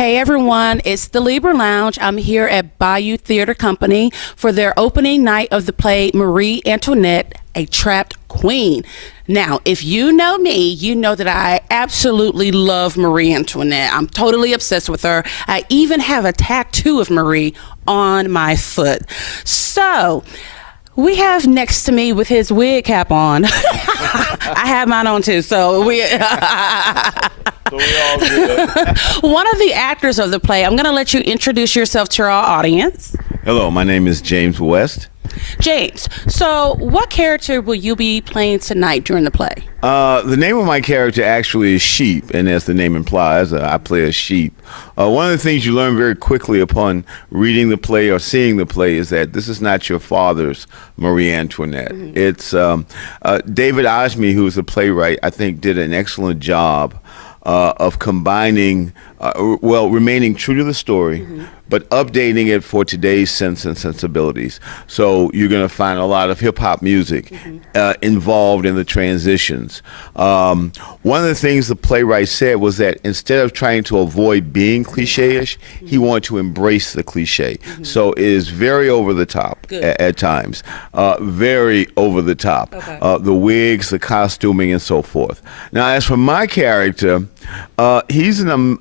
Hey everyone, it's the Libra Lounge. I'm here at Bayou Theatre Company for their opening night of the play Marie Antoinette, a Trapped Queen. Now, if you know me, you know that I absolutely love Marie Antoinette. I'm totally obsessed with her. I even have a tattoo of Marie on my foot. So, we have next to me with his wig cap on. I have mine on too, so we... So we all good. One of the actors of the play, I'm going to let you introduce yourself to our audience. Hello, my name is James West. James, so what character will you be playing tonight during the play? The name of my character actually is Sheep, and as the name implies, I play a sheep. One of the things you learn very quickly upon reading the play or seeing the play is that this is not your father's Marie Antoinette. Mm-hmm. It's David Ajmi, who's a playwright, I think did an excellent job of combining, remaining true to the story, mm-hmm. but updating it for today's sense and sensibilities. So you're going to find a lot of hip-hop music mm-hmm. Involved in the transitions. One of the things the playwright said was that instead of trying to avoid being cliche-ish, mm-hmm. he wanted to embrace the cliche. Mm-hmm. So it is very over the top at times, very over the top. Okay. The wigs, the costuming, and so forth. Now, as for my character, he's an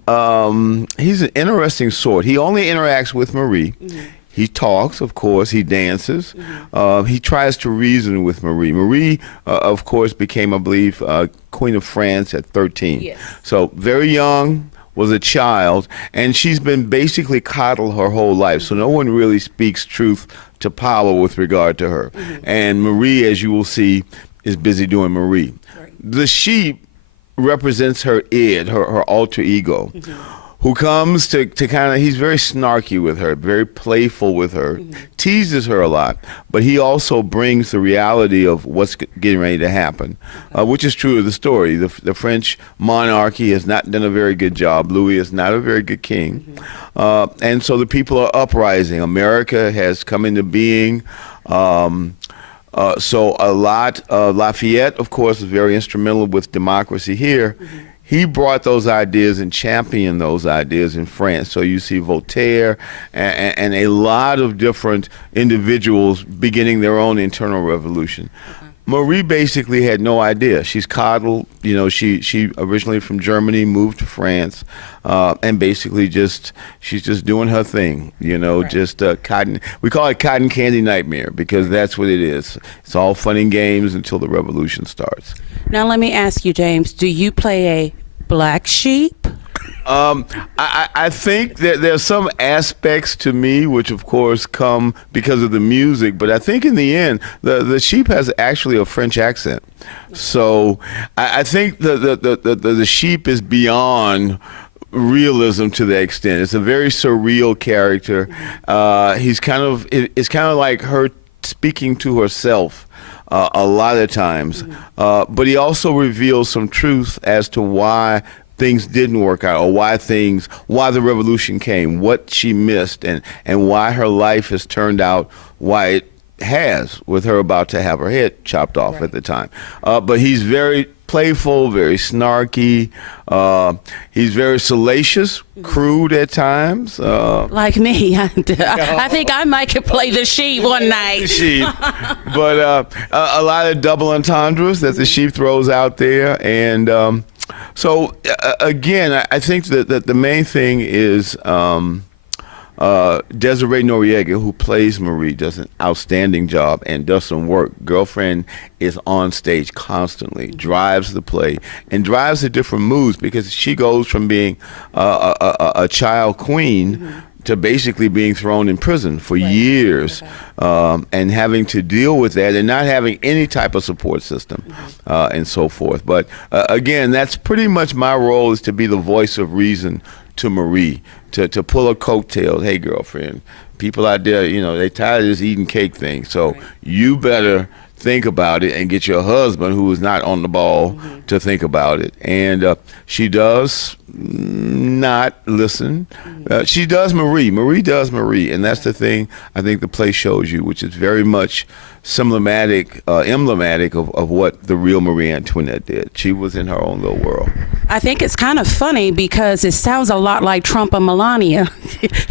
interesting sort. He only interacts with Marie. Mm-hmm. He talks, of course. He dances. Mm-hmm. He tries to reason with Marie. Marie, of course, became, I believe, Queen of France at 13. Yes. So very young, was a child, and she's been basically coddled her whole life. Mm-hmm. So no one really speaks truth to power with regard to her. Mm-hmm. And Marie, as you will see, is busy doing Marie. Right. The sheep represents her id, her alter ego, mm-hmm. who comes to kind of, he's very snarky with her, very playful with her, mm-hmm. teases her a lot, but he also brings the reality of what's getting ready to happen, which is true of the story. The French monarchy has not done a very good job. Louis is not a very good king. Mm-hmm. And so the people are uprising. America has come into being. So a lot, Lafayette, of course, is very instrumental with democracy here. Mm-hmm. He brought those ideas and championed those ideas in France. So you see Voltaire and a lot of different individuals beginning their own internal revolution. Okay. Marie basically had no idea. She's coddled. You know, she originally from Germany, moved to France, and basically she's just doing her thing. You know, right. Just cotton. We call it cotton candy nightmare because that's what it is. It's all fun and games until the revolution starts. Now let me ask you, James, do you play a black sheep? I think that there's some aspects to me which of course come because of the music, but I think in the end the sheep has actually a French accent. So I think the sheep is beyond realism to that extent. It's a very surreal character. It's kind of like her speaking to herself. A lot of times, but he also reveals some truth as to why things didn't work out, or why the revolution came, what she missed, and why her life has turned out why it has, with her about to have her head chopped off right. at the time. But he's very playful, very snarky. He's very salacious, crude at times. Like me. I think I might could play the sheep one night. The sheep. But a lot of double entendres that the sheep throws out there. And so, again, I think that the main thing is Desiree Noriega, who plays Marie, does an outstanding job and does some work. Girlfriend is on stage constantly, drives the play, and drives the different moods because she goes from being a child queen mm-hmm. to basically being thrown in prison for right. years, okay. And having to deal with that and not having any type of support system mm-hmm. And so forth. But again, that's pretty much my role, is to be the voice of reason to Marie, to pull her coattails. Hey, girlfriend, people out there, you know, they tired of this eating cake thing. So right. you better think about it and get your husband, who is not on the ball, mm-hmm. to think about it. And she does not listen. Mm-hmm. She does Marie. Marie does Marie. And that's the thing I think the play shows you, which is very much emblematic of what the real Marie Antoinette did. She was in her own little world. I think it's kind of funny because it sounds a lot like Trump and Melania.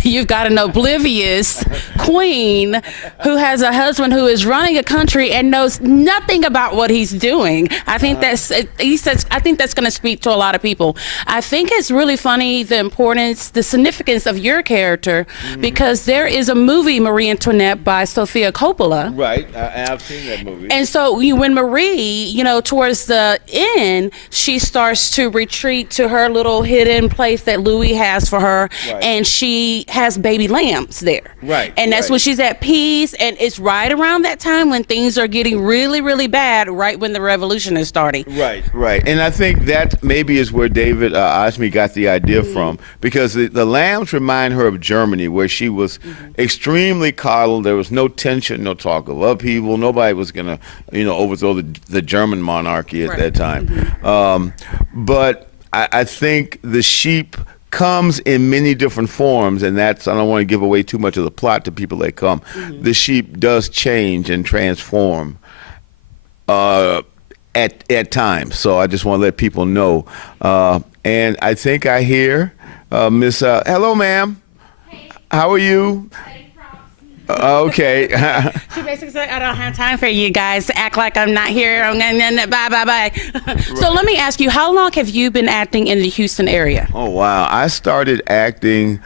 You've got an oblivious queen who has a husband who is running a country and knows nothing about what he's doing. I think I think that's going to speak to a lot of people. I think it's really funny the significance of your character, because there is a movie, Marie Antoinette, by Sofia Coppola. Right, I've seen that movie. And so when Marie, towards the end, she starts to retreat to her little hidden place that Louis has for her, right. And she has baby lambs there. Right. And that's when she's at peace, and it's right around that time when things are getting really, really bad, right when the revolution is starting. Right. And I think that maybe is where David Osme got the idea from, because the lambs remind her of Germany, where she was extremely coddled. There was no tension, no talk of upheaval. Nobody was going to, overthrow the German monarchy at that time. But I think the sheep comes in many different forms, and I don't want to give away too much of the plot to people that come. The sheep does change and transform at times. So I just want to let people know. And I think I hear Miss, hello, ma'am. Hey. How are you? Okay. She basically said, I don't have time for you guys to act like I'm not here. Bye. So let me ask you, how long have you been acting in the Houston area? Oh, wow. I started acting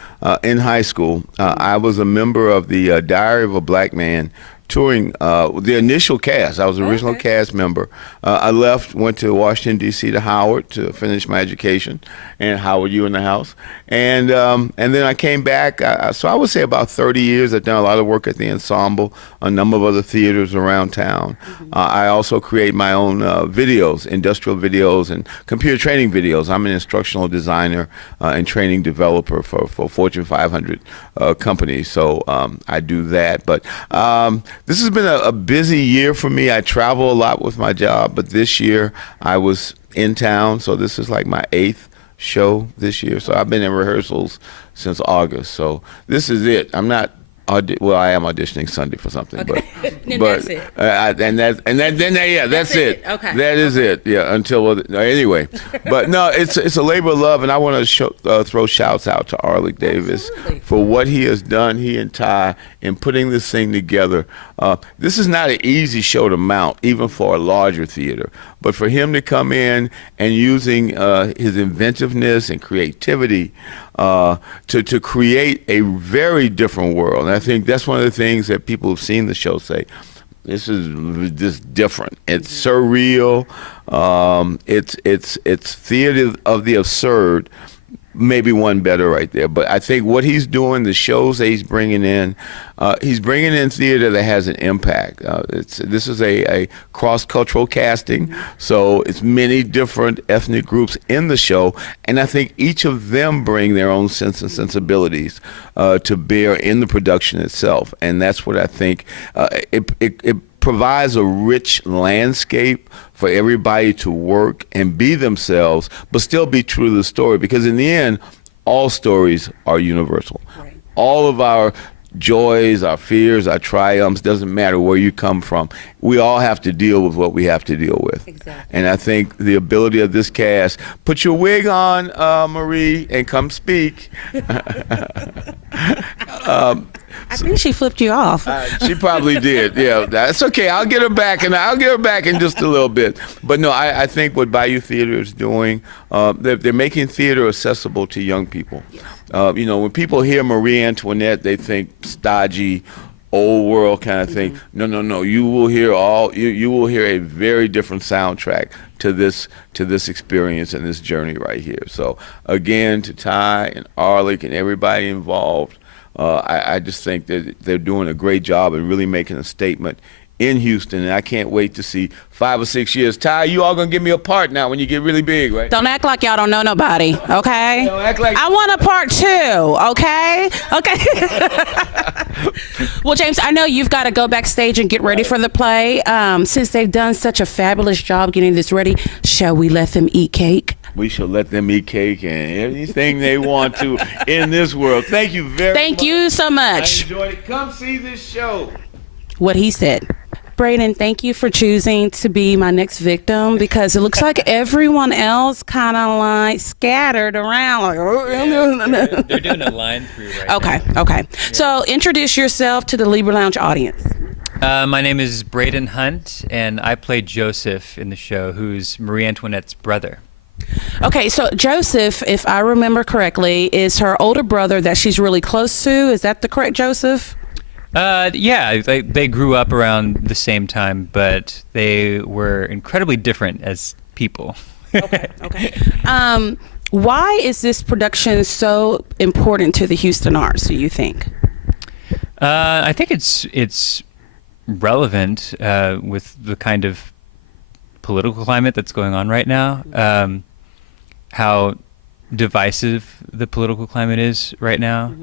in high school. I was a member of the Diary of a Black Man, touring the initial cast. I was the original cast member. I went to Washington, D.C. to Howard to finish my education, and Howard U in the house. And then I came back. So I would say about 30 years. I've done a lot of work at the Ensemble, a number of other theaters around town. I also create my own videos, industrial videos and computer training videos. I'm an instructional designer and training developer for Fortune 500 companies. So I do that. But this has been a busy year for me. I travel a lot with my job, but this year I was in town. So this is like my 8th show this year. So I've been in rehearsals since August. So this is it. I'm not I am auditioning Sunday for something, okay. but that's it. That's it. Okay, that is it. Yeah, anyway. But no, it's a labor of love, and I want to throw shouts out to Arlick Davis for what he has done. He and Ty in putting this thing together. This is not an easy show to mount, even for a larger theater. But for him to come in and using his inventiveness and creativity to create a very different world. And I think that's one of the things that people who've seen the show say, this is just different. It's surreal. It's theater of the absurd. Maybe one better right there. But I think what he's doing, the shows that he's bringing in theater that has an impact. This is a cross-cultural casting, so it's many different ethnic groups in the show, and I think each of them bring their own sense and sensibilities to bear in the production itself, and that's what I think it provides a rich landscape for everybody to work and be themselves, but still be true to the story, because in the end, all stories are universal. Right. All of our joys, our fears, our triumphs, doesn't matter where you come from. We all have to deal with what we have to deal with. Exactly. And I think the ability of this cast, put your wig on, Marie, and come speak. I think she flipped you off. She probably did. Yeah, that's okay. I'll get her back in just a little bit. But no, I think what Bayou Theater is doing, they're making theater accessible to young people. When people hear Marie Antoinette, they think stodgy, old world kind of thing. No. You will hear you will hear a very different soundtrack to this experience and this journey right here. So again, to Ty and Arlick and everybody involved, I just think that they're doing a great job and really making a statement in Houston, and I can't wait to see 5 or 6 years. Ty, you all gonna give me a part now when you get really big, right? Don't act like y'all don't know nobody, okay? Don't act like I want a part 2, okay? Well, James, I know you've got to go backstage and get ready for the play. Since they've done such a fabulous job getting this ready, shall we let them eat cake? We shall let them eat cake and anything they want to in this world. Thank you very much. Thank you so much. I enjoyed it. Come see this show. What he said. Brayden, thank you for choosing to be my next victim because it looks like everyone else kind of like scattered around. Like, they're doing a line through right now. Okay. Yeah. So introduce yourself to the Libra Lounge audience. My name is Brayden Hunt, and I play Joseph in the show, who's Marie Antoinette's brother. Okay, so Joseph, if I remember correctly, is her older brother that she's really close to. Is that the correct Joseph? Yeah, they grew up around the same time, but they were incredibly different as people. Okay. Why is this production so important to the Houston arts, do you think? I think it's relevant with the kind of political climate that's going on right now, how divisive the political climate is right now.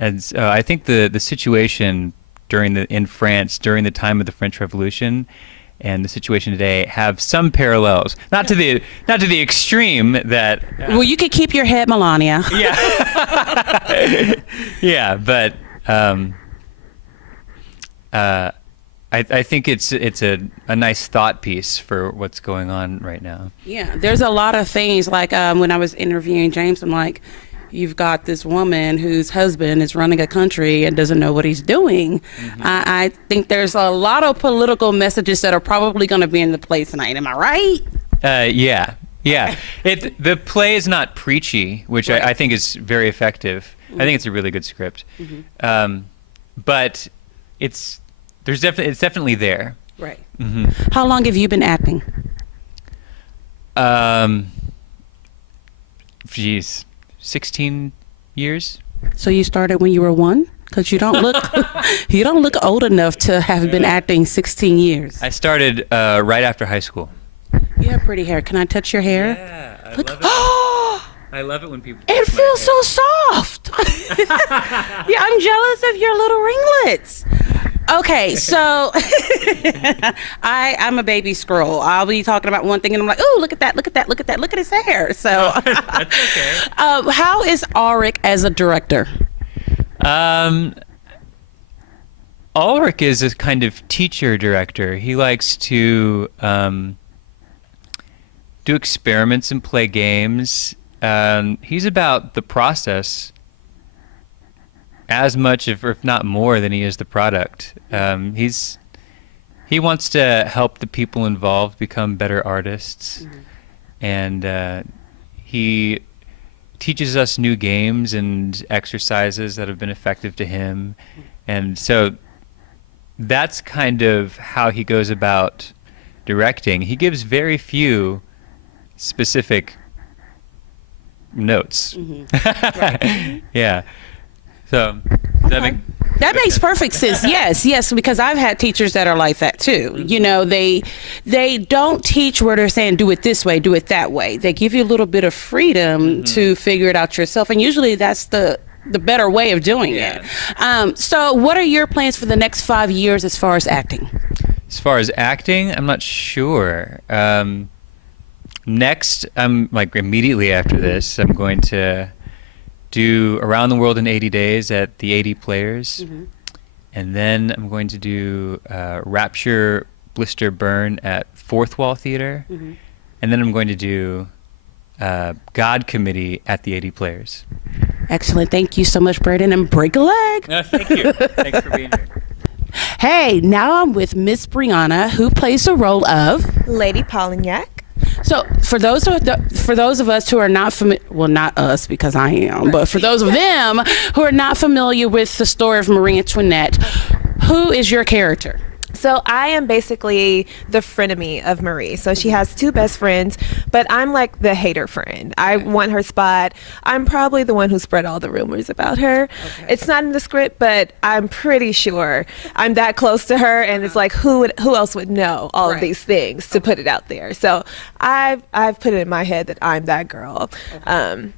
And so I think the situation in France during the time of the French Revolution and the situation today have some parallels, not to the extreme that. Well, you could keep your head, Melania. Yeah. Yeah, but I think it's a nice thought piece for what's going on right now. Yeah, there's a lot of things like when I was interviewing James, I'm like, you've got this woman whose husband is running a country and doesn't know what he's doing. I think there's a lot of political messages that are probably going to be in the play tonight. Am I right? Yeah. The play is not preachy, which I think is very effective. I think it's a really good script. But it's definitely there. Right. How long have you been acting? Geez, 16 years. So you started when you were 1? Because you don't look old enough to have been acting 16 years. I started right after high school. You have pretty hair. Can I touch your hair? Yeah, I Look. love it. I love it when people. It feels so soft. Yeah, I'm jealous of your little ringlets. Okay, so I'm a baby squirrel. I'll be talking about one thing and I'm like, oh, look at that, look at his hair. So That's okay. How is Ulrich as a director? Ulrich is a kind of teacher director. He likes to do experiments and play games. He's about the process as much, if not more, than he is the product. He wants to help the people involved become better artists, and he teaches us new games and exercises that have been effective to him, and so that's kind of how he goes about directing. He gives very few specific notes. Right. Yeah. So that makes perfect sense. Yes, because I've had teachers that are like that too. You know, they don't teach where they're saying do it this way, do it that way. They give you a little bit of freedom to figure it out yourself, and usually that's the better way of doing it. So what are your plans for the next 5 years as far as acting? As far as acting, I'm not sure. Next, immediately after this, I'm going to do Around the World in 80 Days at the 80 Players. And then I'm going to do Rapture, Blister, Burn at Fourth Wall Theater. And then I'm going to do God Committee at the 80 Players. Excellent. Thank you so much, Brayden, and break a leg. No, thank you. Thanks for being here. Hey, now I'm with Miss Brianna, who plays the role of Lady Pauline. So for those of us who are not familiar, well, not us because I am, but for those of them who are not familiar with the story of Marie Antoinette, who is your character? So I am basically the frenemy of Marie. So she has 2 best friends, but I'm like the hater friend. I want her spot. I'm probably the one who spread all the rumors about her. Okay. It's not in the script, but I'm pretty sure I'm that close to her, and it's like who else would know all of these things to put it out there. So I've put it in my head that I'm that girl. So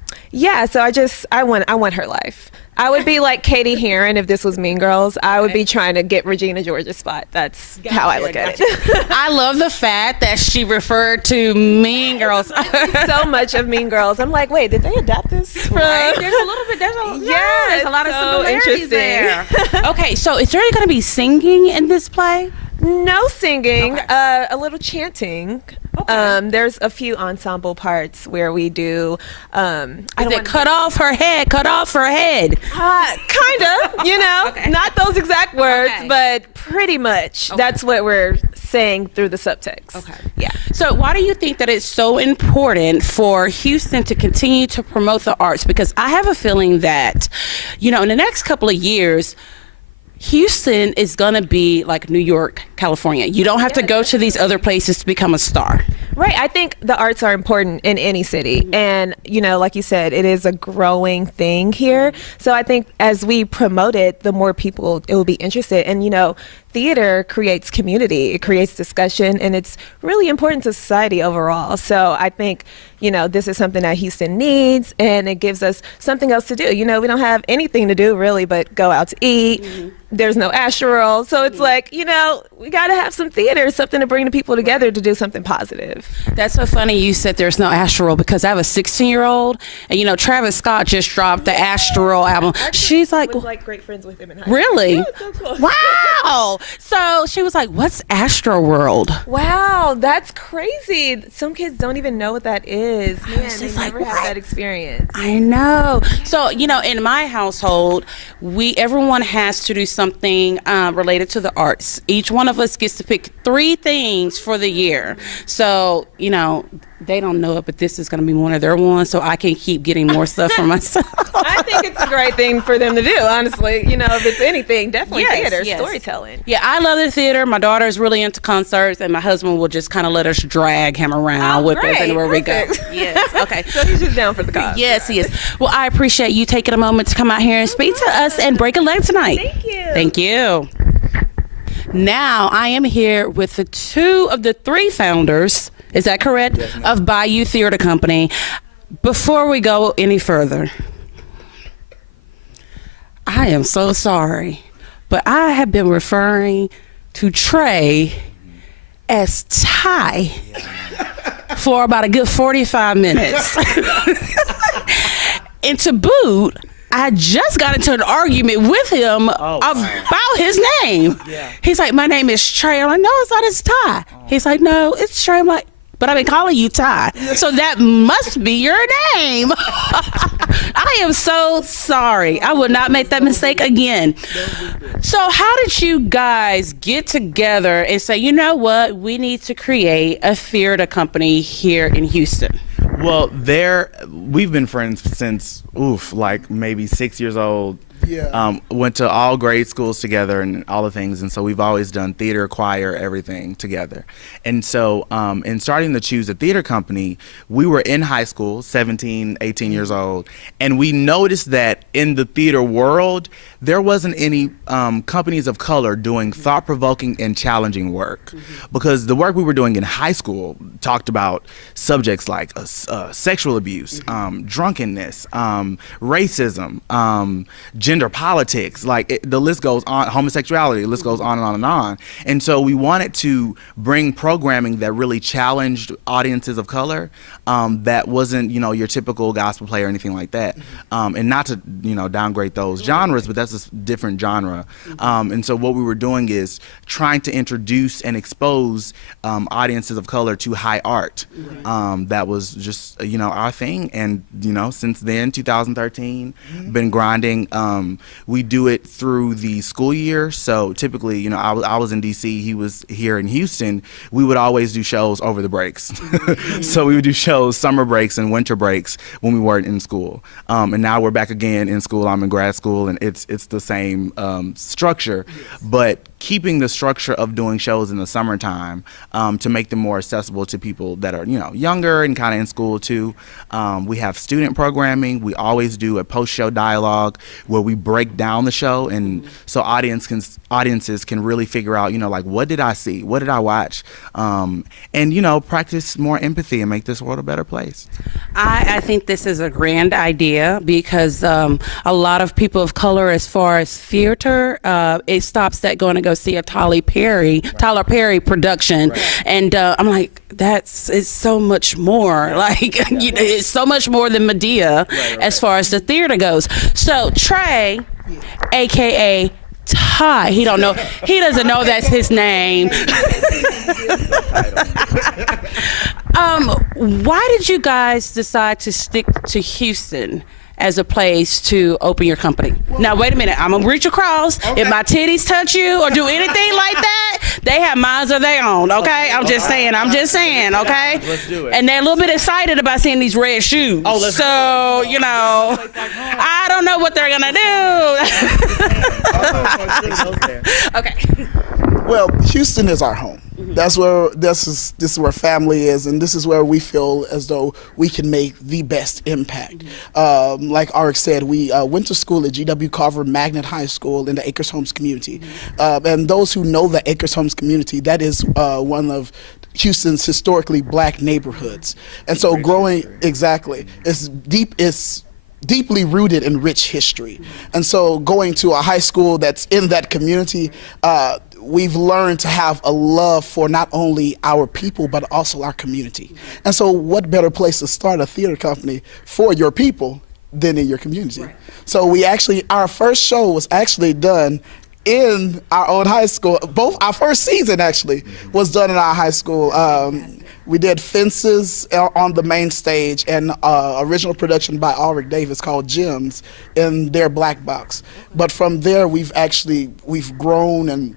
I want her life. I would be like Katie Heron if this was Mean Girls. I would be trying to get Regina George's spot. That's how I look at it. I love the fact that she referred to Mean Girls. So much of Mean Girls. I'm like, wait, did they adapt this from? Right? There's a little bit. There's a lot of so similarities there. Okay, so is there going to be singing in this play? No singing, Okay. a little chanting. Okay. There's a few ensemble parts where we do. Is it cut off her head? Cut off her head. Kind of, Okay. not those exact words, Okay. but pretty much. Okay. That's what we're saying through the subtext. Okay. Yeah. So why do you think that it's so important for Houston to continue to promote the arts? Because I have a feeling that, in the next couple of years, Houston is going to be like New York, California. You don't have to go to these other places to become a star. Right. I think the arts are important in any city. And, like you said, it is a growing thing here. So I think as we promote it, the more people it will be interested. And, theater creates community, it creates discussion, and it's really important to society overall. So I think, this is something that Houston needs, and it gives us something else to do. We don't have anything to do really but go out to eat. There's no Astral. So it's like, we got to have some theater, something to bring the people together to do something positive. That's so funny you said there's no Astral, because I have a 16-year-old, and Travis Scott just dropped the Astral album. She's like, was like great friends with him in high school. really? Yeah, so cool. Wow. So she was like, what's Astro World? Wow, that's crazy. Some kids don't even know what that is. Man, was they just like, never have what? that experience. I know. So, in my household, everyone has to do something related to the arts. Each one of us gets to pick 3 things for the year. So, they don't know it, but this is going to be one of their ones, so I can keep getting more stuff for myself. I think it's a great thing for them to do, honestly. If it's anything, definitely Yes, theater, yes. storytelling. Yeah, I love the theater. My daughter's really into concerts, and my husband will just kind of let us drag him around with us great. anywhere we go. Perfect. Yes, okay. So he's just down for the cause. Yes, he is. Well, I appreciate you taking a moment to come out here and speak to us and break a leg tonight. Thank you. Thank you. Now, I am here with the 2 of the 3 founders, is that correct, of Bayou Theatre Company. Before we go any further, I am so sorry, but I have been referring to Trey as Ty for about a good 45 minutes. And to boot, I just got into an argument with him about his name. Yeah. He's like, my name is Trey. I'm like, no, it's not, it's Ty. He's like, no, it's Trey. I'm like, but I've been calling you Ty. So that must be your name. I am so sorry. I will not make that mistake again. So how did you guys get together and say, you know what, we need to create a theater company here in Houston? Well, we've been friends since, like maybe 6 years old. Yeah. Went to all grade schools together and all the things. And so we've always done theater, choir, everything together. And so in starting to choose a theater company, we were in high school, 17, 18 years old. And we noticed that in the theater world, there wasn't any companies of color doing thought-provoking and challenging work. Because the work we were doing in high school talked about subjects like sexual abuse, drunkenness, racism, gender politics, the list goes on, homosexuality, the list goes on and on and on. And so we wanted to bring programming that really challenged audiences of color, that wasn't, your typical gospel play or anything like that. And not to, downgrade those genres, but that's a different genre. And so what we were doing is trying to introduce and expose audiences of color to high art. That was just, our thing. And, since then, 2013, been grinding. We do it through the school year. So typically, I was in DC, he was here in Houston. We would always do shows over the breaks. So we would do shows summer breaks and winter breaks when we weren't in school. And now we're back again in school. I'm in grad school, and it's the same structure. But keeping the structure of doing shows in the summertime to make them more accessible to people that are, younger and kind of in school too. We have student programming. We always do a post-show dialogue where we break down the show, and so audiences can really figure out, like, what did I see? What did I watch? And, practice more empathy and make this world a better place. I think this is a grand idea because a lot of people of color, as far as theater, it stops at going to go see a Tyler Perry production, and I'm like, it's so much more. It's so much more than Medea as far as the theater goes. So Trey, aka Ty, he doesn't know that's his name. Why did you guys decide to stick to Houston as a place to open your company? Now, wait a minute. I'm going to reach across. Okay. If my titties touch you or do anything like that, they have minds of their own, okay? I'm just saying, okay? Let's do it. And they're a little bit excited about seeing these red shoes. So, I don't know what they're going to do. Okay. Well, Houston is our home. This is where family is, and this is where we feel as though we can make the best impact. Like Arik said, we went to school at G.W. Carver Magnet High School in the Acres Homes community. And those who know the Acres Homes community, that is one of Houston's historically black neighborhoods. And so it's deeply rooted in rich history. And so going to a high school that's in that community, we've learned to have a love for not only our people, but also our community. And so what better place to start a theater company for your people than in your community? Right. So our first show was actually done in our own high school. Our first season actually was done in our high school. We did Fences on the main stage, and original production by Ulrich Davis called Gems in their black box. But from there, we've grown, and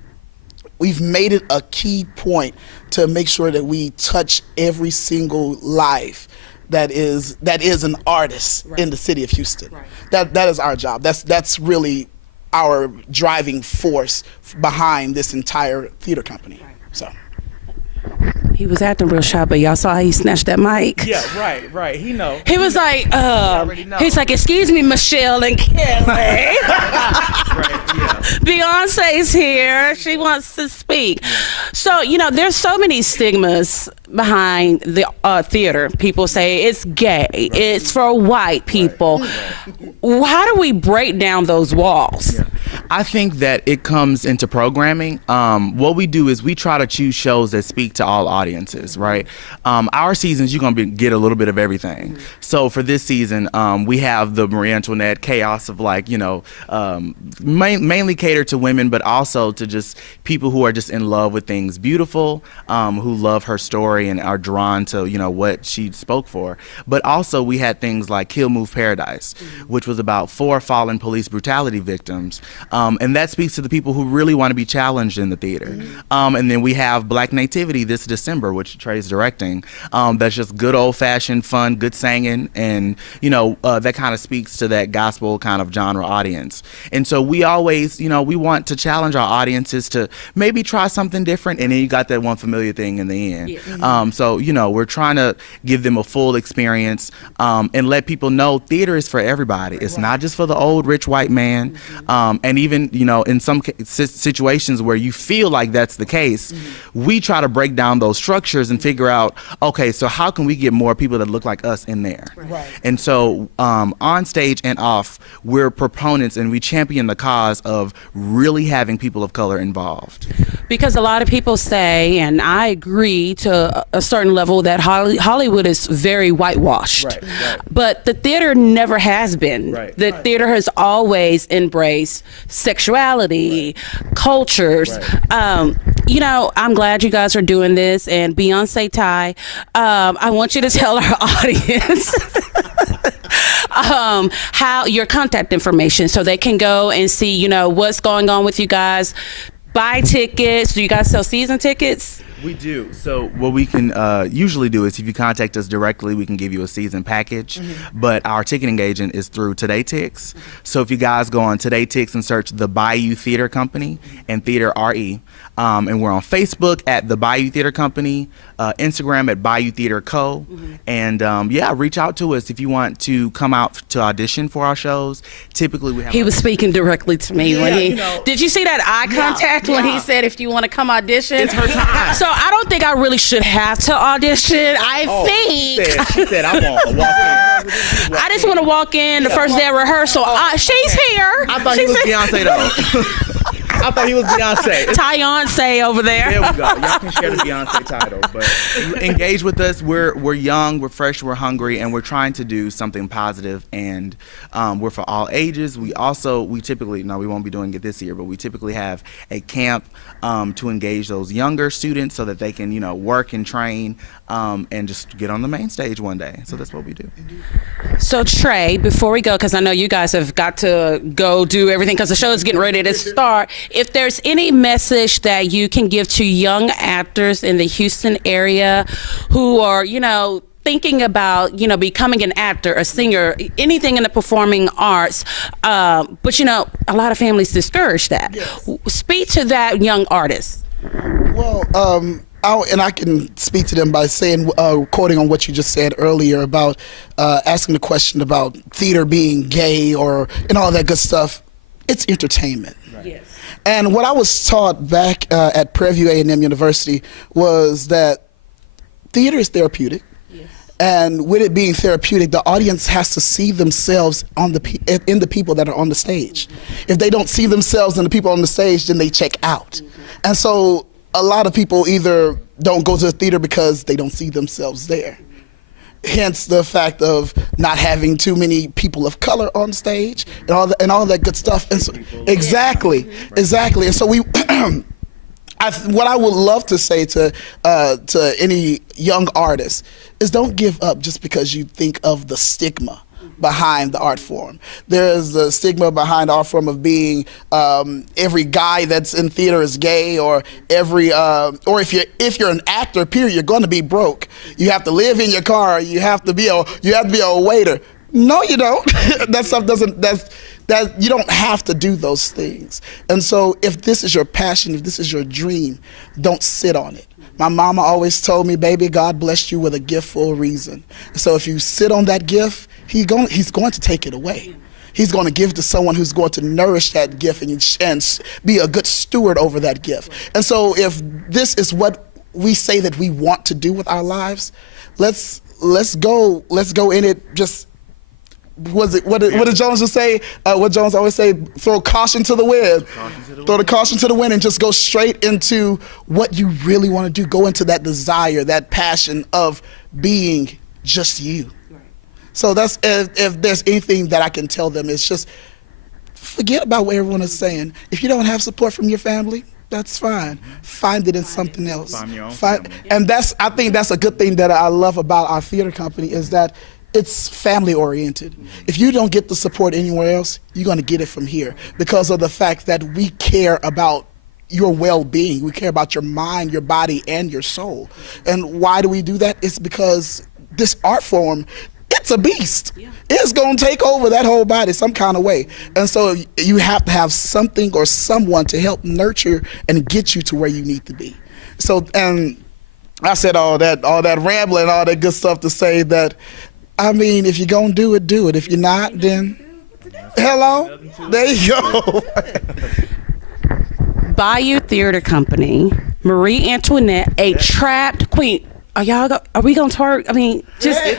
we've made it a key point to make sure that we touch every single life that is an artist in the city of Houston. Right. That is our job. That's really our driving force behind this entire theater company. Right. So. He was acting real shy, but y'all saw how he snatched that mic. Yeah, right. He know. He was like, he's like, excuse me, Michelle and Kelly. Right, yeah. Beyonce's here. She wants to speak. Yeah. So, there's so many stigmas behind the theater. People say it's gay. Right. It's for white people. Right. How do we break down those walls? Yeah. I think that it comes into programming. What we do is we try to choose shows that speak to all audiences, right? Our seasons, you're going to get a little bit of everything. Mm-hmm. So for this season, we have the Marie Antoinette chaos of mainly cater to women, but also to just people who are just in love with things beautiful, who love her story and are drawn to, what she spoke for. But also we had things like Kill Move Paradise, which was about 4 fallen police brutality victims. And that speaks to the people who really want to be challenged in the theater. And then we have Black Nativity this December, which Trey's directing. That's just good old-fashioned fun, good singing, and that kind of speaks to that gospel kind of genre audience. And so we always, we want to challenge our audiences to maybe try something different, and then you got that one familiar thing in the end. Yeah. So we're trying to give them a full experience and let people know theater is for everybody. It's not just for the old rich white man. And even in some situations where you feel like that's the case, we try to break down those structures and figure out, okay, so how can we get more people that look like us in there? Right. And so on stage and off, we're proponents and we champion the cause of really having people of color involved. Because a lot of people say, and I agree to a certain level, that Hollywood is very whitewashed. Right. But the theater never has been. Right. The theater has always embraced sexuality, cultures. Right. I'm glad you guys are doing this. And Beyonce Ty, I want you to tell our audience how your contact information so they can go and see, what's going on with you guys. Buy tickets. Do you guys sell season tickets? We do. So what we can usually do is if you contact us directly, we can give you a season package. But our ticketing agent is through Today Tix. So if you guys go on Today Tix and search the Bayou Theatre Company and Theater RE, and we're on Facebook at the Bayou Theatre Company, Instagram at Bayou Theatre Co. And reach out to us if you want to come out to audition for our shows. Typically, we have. He was speaking directly to me when he. you know. Did you see that eye contact when he yeah. said, "If you want to come audition"? It's her time. So I don't think I really should have to audition. I think. She said, I want to walk in. I just want to walk in the first day of rehearsal. She's here. I thought he was Beyonce, though. I thought he was Beyonce. Beyonce over there. There we go. Y'all can share the Beyonce title. But engage with us. We're young, we're fresh, we're hungry, and we're trying to do something positive. And we're for all ages. We typically, no, we won't be doing it this year, but we typically have a camp to engage those younger students so that they can, work and train and just get on the main stage one day. So that's what we do. So Trey, before we go, because I know you guys have got to go do everything because the show is getting ready to start. If there's any message that you can give to young actors in the Houston area who are, thinking about, becoming an actor, a singer, anything in the performing arts, but a lot of families discourage that. Yes. Speak to that young artist. Well, I can speak to them by saying, quoting on what you just said earlier about asking the question about theater being gay and all that good stuff. It's entertainment. Right. Yes. And what I was taught back at Prairie View A&M University was that theater is therapeutic. Yes. And with it being therapeutic, the audience has to see themselves in the people that are on the stage. Mm-hmm. If they don't see themselves in the people on the stage, then they check out. Mm-hmm. And so a lot of people either don't go to the theater because they don't see themselves there. Hence the fact of not having too many people of color on stage and all that good stuff. And so, exactly. And so what I would love to say to any young artist is don't give up just because you think of the stigma behind the art form. There is the stigma behind the art form of being every guy that's in theater is gay, or if you're an actor, period, you're going to be broke. You have to live in your car. You have to be a waiter. No, you don't. That stuff doesn't. That you don't have to do those things. And so, if this is your passion, if this is your dream, don't sit on it. My mama always told me, baby, God blessed you with a gift for a reason. So if you sit on that gift, he's going to take it away. He's going to give it to someone who's going to nourish that gift and be a good steward over that gift. And so if this is what we say that we want to do with our lives, let's go in it. Just what did Jones just say? What Jones always say: throw caution to the wind. Throw the caution to the wind and just go straight into what you really want to do. Go into that desire, that passion of being just you. Right. So that's if there's anything that I can tell them, it's just forget about what everyone is saying. If you don't have support from your family, that's fine. Find it in something else. Find your own family. And I think that's a good thing that I love about our theater company is that it's family oriented. If you don't get the support anywhere else, you're going to get it from here because of the fact that we care about your well-being. We care about your mind, your body, and your soul. And why do we do that? It's because this art form, it's a beast. Yeah. It's going to take over that whole body some kind of way. And so you have to have something or someone to help nurture and get you to where you need to be. So, and I said all that rambling, all that good stuff to say that, I mean, if you're going to do it, do it. If you're not, then hello, there you go. Bayou Theatre Company, Marie Antoinette, a trapped queen. Are we gonna twerk? I mean,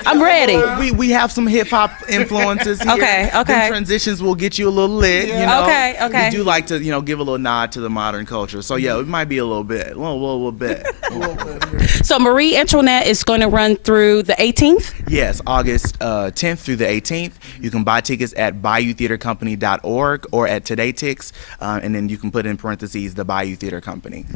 I'm ready. We have some hip hop influences here. Okay. Them transitions will get you a little lit. Yeah. Okay. We do like to, give a little nod to the modern culture. So yeah, it might be a little bit, a little bit. So Marie Antoinette is going to run through the 18th. Yes, August 10th through the 18th. You can buy tickets at BayouTheatreCompany.org or at Today Tix, and then you can put in parentheses the Bayou Theatre Company.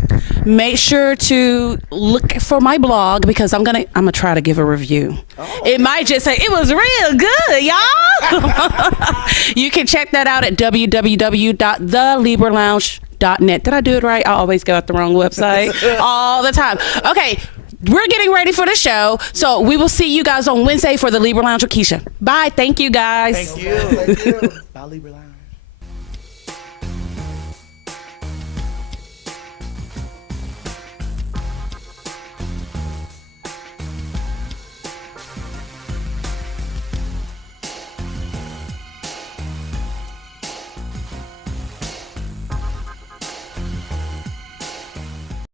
Make sure to look for my blog, because I'm gonna try to give a review. Oh. It might just say it was real good, y'all. You can check that out at www.thelibralounge.com. libralounge.net. Did I do it right? I always go at the wrong website all the time. Okay, we're getting ready for the show, so we will see you guys on Wednesday for the Libra Lounge with Keisha. Bye. Thank you, guys. Thank you. Thank you. Bye, Libra Lounge.